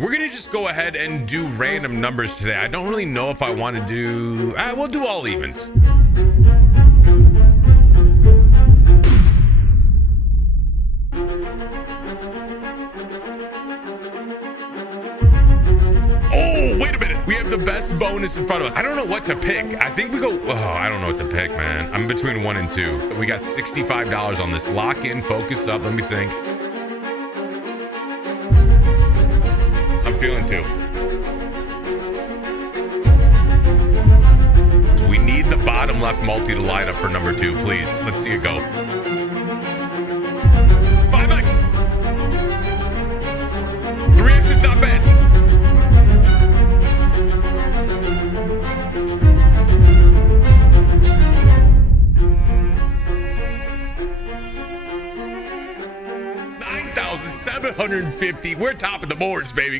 We're gonna just go ahead and do random numbers today. I don't really know if I want to do, we'll do all evens. Oh, wait a minute. We have the best bonus in front of us. I don't know what to pick. I think we go, I don't know what to pick, man. I'm between 1 and 2. We got $65 on this. Lock in, focus up, let me think. I'm feeling 2. We need the bottom left multi to light up for number 2, please. Let's see it go. 5x. 3x is not bad. $9,750. We're top of the boards, baby.